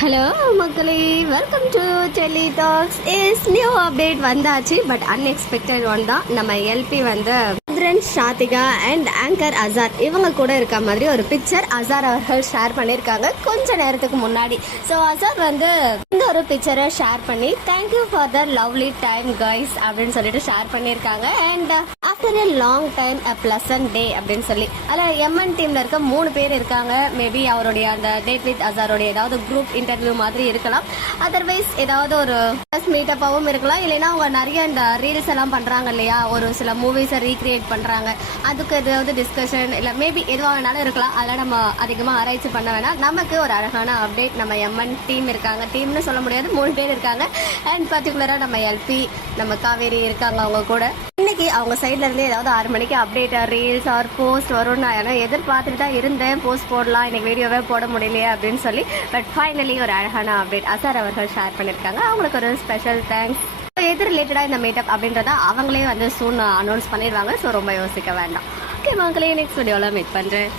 Hello மக்களே, welcome to Delhi talks. Is new update வந்தாச்சு. But unexpected one தான். நம்ம எல்பி வந்து ஷாத்திகா அண்ட் ஆங்கர் அசார் இவங்க கூட இருக்க மாதிரி ஒரு பிக்சர் அசார் அவர்கள் ஷேர் பண்ணியிருக்காங்க கொஞ்ச நேரத்துக்கு முன்னாடி. ஸோ அசார் வந்து இந்த ஒரு பிக்சரை ஷேர் பண்ணி thank you for the lovely time guys அப்படின்னு சொல்லிட்டு ஷேர் பண்ணியிருக்காங்க. And after a long time a pleasant day அப்படின்னு சொல்லி அதில் எம்என் டீம்ல இருக்க 3 பேர் இருக்காங்க. மேபி அவருடைய அந்த டேட் வித் அசாருடைய ஏதாவது குரூப் இன்டர்வியூ மாதிரி இருக்கலாம். அதர்வைஸ் ஏதாவது ஒரு மீட்டப்பாவும் இருக்கலாம். இல்லைன்னா அவங்க நிறைய இந்த ரீல்ஸ் எல்லாம் பண்றாங்க இல்லையா, ஒரு சில மூவிஸை ரீக்ரியேட் பண்றாங்க, அதுக்கு ஏதாவது டிஸ்கஷன் இல்ல மேபி எதுவாக வேணாலும் இருக்கலாம். அதெல்லாம் நம்ம அதிகமா ஆராய்ச்சி பண்ண வேணாம். நமக்கு ஒரு அழகான அப்டேட். நம்ம எம்என் டீம் இருக்காங்க, டீம்னு சொல்ல முடியாது, 3 பேர் இருக்காங்க. அண்ட் பர்டிகுலரா நம்ம எல்பி, நம்ம காவேரி இருக்காங்க. அவங்க கூட இன்னைக்கு அவங்க சைட்ல இருந்து ஏதாவது 6 மணிக்கு அப்டேட் ரீல்ஸ் ஆர் போஸ்ட் வரும். நான் எதிர்பார்த்துட்டு தான் இருந்தேன், போஸ்ட் போடலாம், இன்னைக்கு வீடியோவே போட முடியலையே அப்படின்னு சொல்லி. பட் ஃபைனலி ஒரு அழகான அப்டேட் அசார் அவர்கள் ஷேர் பண்ணிருக்காங்க. அவங்களுக்கு ஒரு ஸ்பெஷல் தேங்க்ஸ். எது ரிலேட்டடா இந்த மீட்டப் அப்படின்றத அவங்களே வந்து சூன் அனௌன்ஸ் பண்ணிடுவாங்க. ஸோ ரொம்ப யோசிக்க வேண்டாம். ஓகே மக்களே, நெக்ஸ்ட் வீடியோல மீட் பண்றேன்.